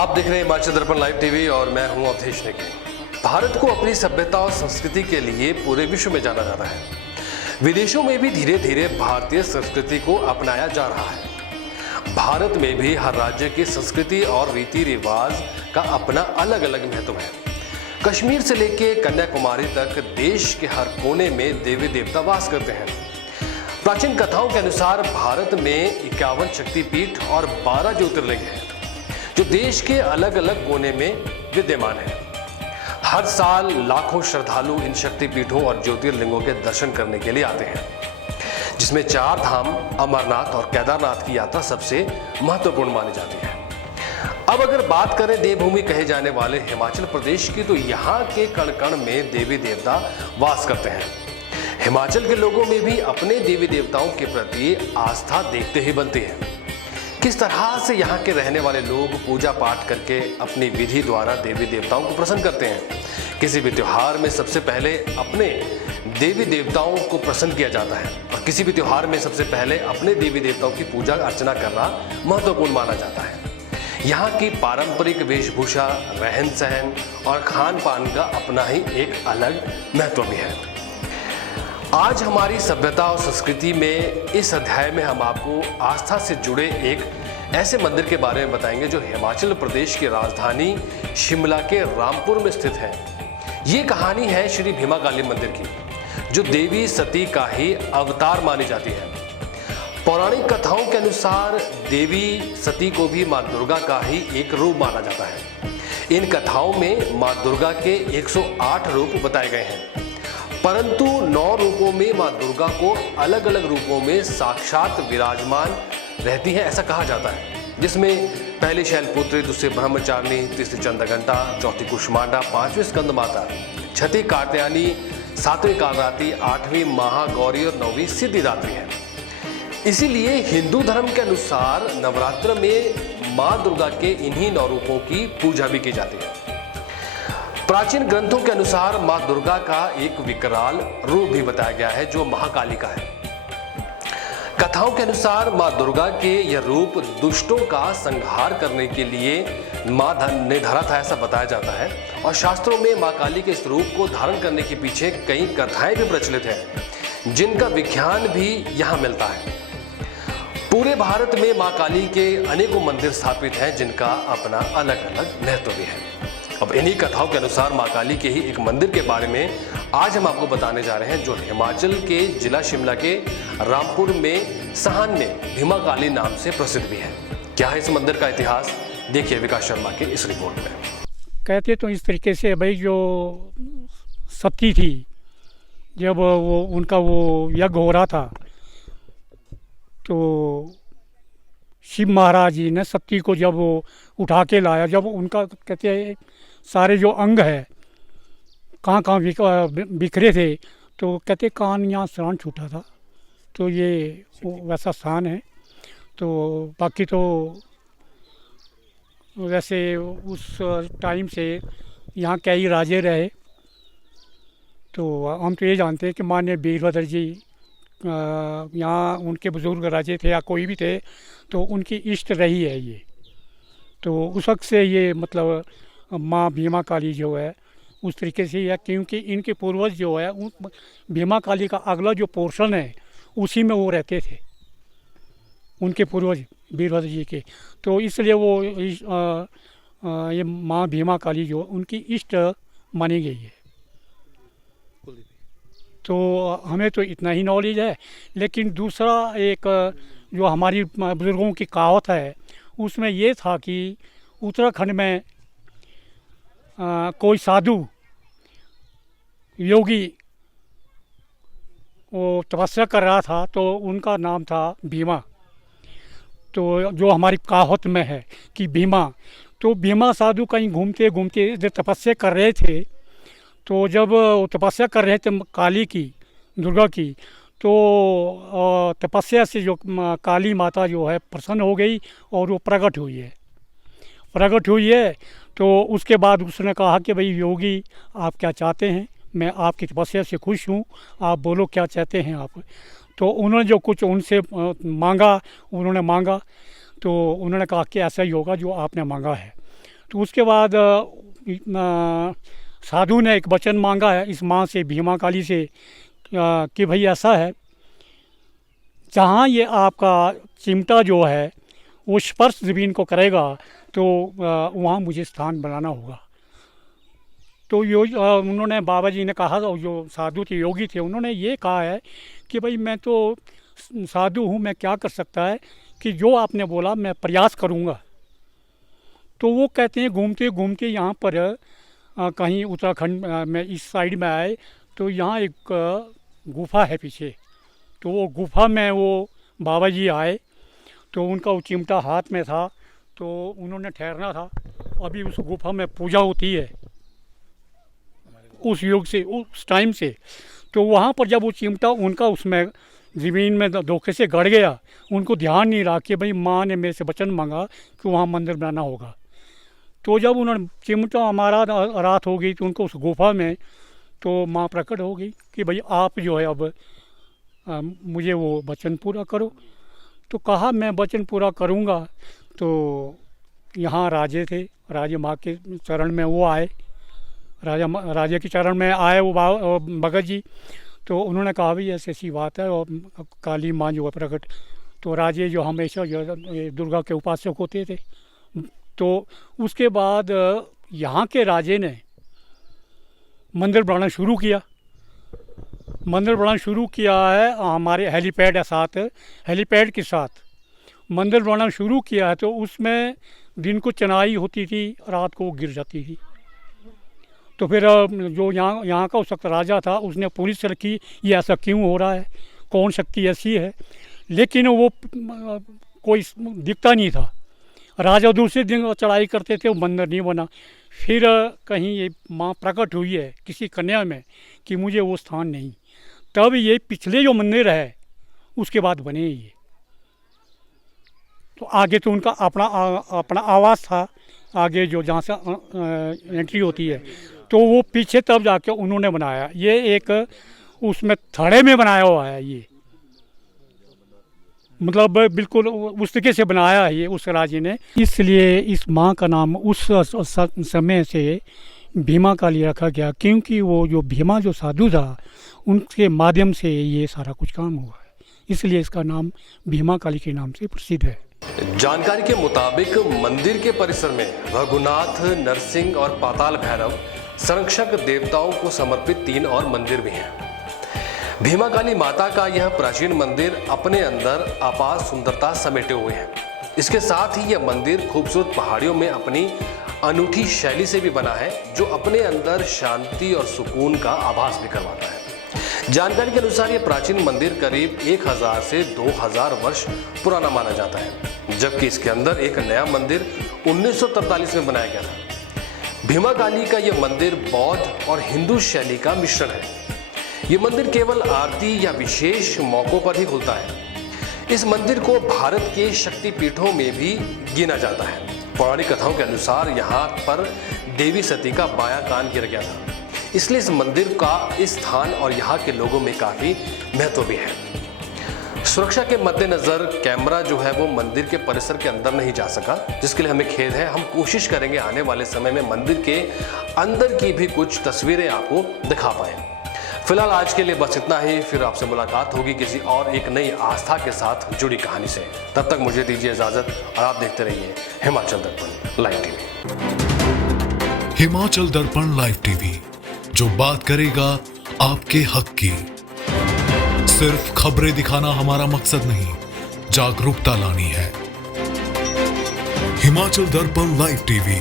आप देख रहे हैं हिमाचल दर्पण लाइव टीवी और मैं हूं अवधेश नेगी। भारत को अपनी सभ्यता और संस्कृति के लिए पूरे विश्व में जाना जाता है। विदेशों में भी धीरे धीरे भारतीय संस्कृति को अपनाया जा रहा है। भारत में भी हर राज्य की संस्कृति और रीति रिवाज का अपना अलग अलग महत्व है। कश्मीर से लेके कन्याकुमारी तक देश के हर कोने में देवी देवता वास करते हैं। प्राचीन कथाओं के अनुसार भारत में 51 शक्तिपीठ और 12 ज्योतिर्लिंग हैं, जो देश के अलग अलग कोने में विद्यमान है। हर साल लाखों श्रद्धालु इन शक्तिपीठों और ज्योतिर्लिंगों के दर्शन करने के लिए आते हैं, जिसमें 4 धाम अमरनाथ और केदारनाथ की यात्रा सबसे महत्वपूर्ण मानी जाती है। अब अगर बात करें देवभूमि कहे जाने वाले हिमाचल प्रदेश की, तो यहाँ के कण कण में देवी देवता वास करते हैं। हिमाचल के लोगों में भी अपने देवी देवताओं के प्रति आस्था देखते ही बनती है। किस तरह से यहाँ के रहने वाले लोग पूजा पाठ करके अपनी विधि द्वारा देवी देवताओं को प्रसन्न करते हैं। किसी भी त्योहार में सबसे पहले अपने देवी देवताओं को प्रसन्न किया जाता है और किसी भी त्योहार में सबसे पहले अपने देवी देवताओं की पूजा अर्चना करना महत्वपूर्ण माना जाता है। यहाँ की पारंपरिक वेशभूषा, रहन सहन और खान पान का अपना ही एक अलग महत्व भी है। आज हमारी सभ्यता और संस्कृति में इस अध्याय में हम आपको आस्था से जुड़े एक ऐसे मंदिर के बारे में बताएंगे जो हिमाचल प्रदेश की राजधानी शिमला के रामपुर में स्थित है। ये कहानी है श्री भीमा काली मंदिर की, जो देवी सती का ही अवतार मानी जाती है। पौराणिक कथाओं के अनुसार देवी सती को भी माँ दुर्गा का ही एक रूप माना जाता है। इन कथाओं में माँ दुर्गा के 108 रूप बताए गए हैं, परंतु 9 रूपों में माँ दुर्गा को अलग अलग रूपों में साक्षात विराजमान रहती है, ऐसा कहा जाता है। जिसमें पहली शैलपुत्री, दूसरी ब्रह्मचारिणी, तीसरी चंद्रघंटा, चौथी कुष्मांडा, 5वीं स्कंद माता, छठी कात्यायनी, 7वीं कालरात्रि, 8वीं महागौरी और 9वीं सिद्धिदात्री है। इसीलिए हिंदू धर्म के अनुसार नवरात्र में माँ दुर्गा के इन्हीं 9 रूपों की पूजा भी की जाती है। प्राचीन ग्रंथों के अनुसार मां दुर्गा का एक विकराल रूप भी बताया गया है, जो महाकाली का है। कथाओं के अनुसार मां दुर्गा के यह रूप दुष्टों का संहार करने के लिए मां ने धरा था, ऐसा बताया जाता है। और शास्त्रों में मां काली के इस रूप को धारण करने के पीछे कई कथाएं भी प्रचलित हैं, जिनका विख्यान भी यहाँ मिलता है। पूरे भारत में मां काली के अनेकों मंदिर स्थापित हैं, जिनका अपना अलग अलग महत्व भी है। अब इन्हीं कथाओं के अनुसार मां काली के ही एक मंदिर के बारे में आज हम आपको बताने जा रहे हैं, जो हिमाचल के जिला शिमला के रामपुर में सहान में भीमा काली नाम से प्रसिद्ध भी है। क्या है इस मंदिर का इतिहास, देखिए विकास शर्मा के इस रिपोर्ट में। कहते तो इस तरीके से भाई, जो सती थी, जब वो उनका वो यज्ञ हो रहा था, तो शिव महाराज जी ने सती को जब वो उठा के लाया, जब उनका कहते हैं सारे जो अंग है कहाँ कहाँ बिखरे थे, तो कहते कान यहाँ स्थान छूटा था, तो ये वैसा स्थान है। तो बाकी तो वैसे उस टाइम से यहाँ कई राजे रहे, तो हम तो ये जानते हैं कि माननीय वीरभद्र जी यहाँ उनके बुजुर्ग राजे थे या कोई भी थे, तो उनकी इष्ट रही है ये। तो उस वक्त से ये मतलब माँ भीमा काली जो है उस तरीके से है, क्योंकि इनके पूर्वज जो है भीमा काली का अगला जो पोर्शन है उसी में वो रहते थे, उनके पूर्वज वीरभद्र जी के। तो इसलिए वो ये माँ भीमा काली जो उनकी इष्ट मानी गई है। तो हमें तो इतना ही नॉलेज है, लेकिन दूसरा एक जो हमारी बुजुर्गों की कहावत है, उसमें ये था कि उत्तराखंड में कोई साधु योगी वो तपस्या कर रहा था, तो उनका नाम था भीमा। तो जो हमारी कहावत में है कि भीमा, तो भीमा साधु कहीं घूमते घूमते जब तपस्या कर रहे थे, तो जब वो तपस्या कर रहे थे काली की, दुर्गा की, तो तपस्या से जो काली माता जो है प्रसन्न हो गई और वो प्रकट हुई है। तो उसके बाद उसने कहा कि भाई योगी, आप क्या चाहते हैं, मैं आपकी तपस्या से खुश हूँ, आप बोलो क्या चाहते हैं आप। तो उन्होंने जो कुछ उनसे मांगा, तो उन्होंने कहा कि ऐसा ही होगा जो आपने मांगा है। तो उसके बाद साधु ने एक वचन मांगा है इस माँ से, भीमा काली से, कि भाई ऐसा है, जहाँ ये आपका चिमटा जो है वो स्पर्श ज़मीन को करेगा तो वहाँ मुझे स्थान बनाना होगा। तो उन्होंने, बाबा जी ने कहा, जो साधु थे, योगी थे, उन्होंने ये कहा है कि भाई मैं तो साधु हूँ, मैं क्या कर सकता है कि जो आपने बोला मैं प्रयास करूँगा। तो वो कहते हैं घूमते घूमते यहाँ पर कहीं उत्तराखंड में इस साइड में आए तो यहाँ एक गुफा है पीछे। तो वो गुफा में वो बाबा जी आए तो उनका वो चिमटा हाथ में था, तो उन्होंने ठहरना था। अभी उस गुफा में पूजा होती है उस युग से, उस टाइम से। तो वहाँ पर जब वो चिमटा उनका उसमें ज़मीन में धोखे से गड़ गया, उनको ध्यान नहीं रहा कि भाई माँ ने मेरे से वचन मांगा कि वहाँ मंदिर बनाना होगा। तो जब उन्होंने चिमटा हमारा रात हो गई तो उनको उस गुफा में तो माँ प्रकट हो गई कि भाई आप जो है अब मुझे वो वचन पूरा करो। तो कहा मैं वचन पूरा करूँगा। तो यहाँ राजे थे, राजे माँ के चरण में वो आए, राजे के चरण में आए वो भगत जी। तो उन्होंने कहा भाई ऐसी ऐसी बात है, और काली माँ जो है प्रकट। तो राजे जो हमेशा जो दुर्गा के उपासक होते थे, तो उसके बाद यहाँ के राजे ने मंदिर बनाना शुरू किया। मंदिर बनाना शुरू किया है, हमारे हेलीपैड है साथ, हेलीपैड के साथ मंदिर बनाना शुरू किया है। तो उसमें दिन को चनाई होती थी, रात को गिर जाती थी। तो फिर जो यहाँ का उस वक्त राजा था, उसने पुलिस रखी, ये ऐसा क्यों हो रहा है, कौन शक्ति ऐसी है। लेकिन वो कोई दिखता नहीं था। राजा दूसरे दिन चढ़ाई करते थे, वो मंदिर नहीं बना। फिर कहीं ये माँ प्रकट हुई है किसी कन्या में कि मुझे वो स्थान नहीं, तब ये पिछले जो मंदिर है उसके बाद बने ये। तो आगे तो उनका अपना आवास था, आगे जो जहाँ से एंट्री होती है, तो वो पीछे तब जाके उन्होंने बनाया। ये एक उसमें थड़े में बनाया हुआ है, ये मतलब बिल्कुल उस तरीके से बनाया है ये उस राजे ने। इसलिए इस माँ का नाम उस समय से भीमा काली रखा गया, क्योंकि वो जो भीमा जो साधु था उनके माध्यम से ये सारा कुछ काम हुआ है, इसलिए इसका नाम भीमा काली के नाम से प्रसिद्ध है। जानकारी के मुताबिक मंदिर के परिसर में रघुनाथ, नरसिंह और पाताल भैरव संरक्षक देवताओं को समर्पित 3 और मंदिर भी हैं। भीमा काली माता का यह प्राचीन मंदिर अपने अंदर अपार सुंदरता समेटे हुए है। इसके साथ ही यह मंदिर खूबसूरत पहाड़ियों में अपनी अनूठी शैली से भी बना है, जो अपने अंदर शांति और सुकून का आभास भी करवाता है। जानकारी के अनुसार यह प्राचीन मंदिर करीब 1000 से 2000 वर्ष पुराना माना जाता है, जबकि इसके अंदर एक नया मंदिर 1943 में बनाया गया था। भीमा काली का यह मंदिर बौद्ध और हिंदू शैली का मिश्रण है। ये मंदिर केवल आरती या विशेष मौकों पर ही खुलता है। इस मंदिर को भारत के शक्तिपीठों में भी गिना जाता है। पौराणिक कथाओं के अनुसार यहाँ पर देवी सती का बायां कान गिर गया था, इसलिए इस मंदिर का इस स्थान और यहाँ के लोगों में काफी महत्व भी है। सुरक्षा के मद्देनजर कैमरा जो है वो मंदिर के परिसर के अंदर नहीं जा सका, जिसके लिए हमें खेद है। हम कोशिश करेंगे आने वाले समय में मंदिर के अंदर की भी कुछ तस्वीरें आपको दिखा पाए। फिलहाल आज के लिए बस इतना ही। फिर आपसे मुलाकात होगी किसी और एक नई आस्था के साथ जुड़ी कहानी से। तब तक मुझे दीजिए इजाजत और आप देखते रहिए हिमाचल दर्पण लाइव टीवी। हिमाचल दर्पण लाइव टीवी, जो बात करेगा आपके हक की। सिर्फ खबरें दिखाना हमारा मकसद नहीं, जागरूकता लानी है। हिमाचल दर्पण लाइव टीवी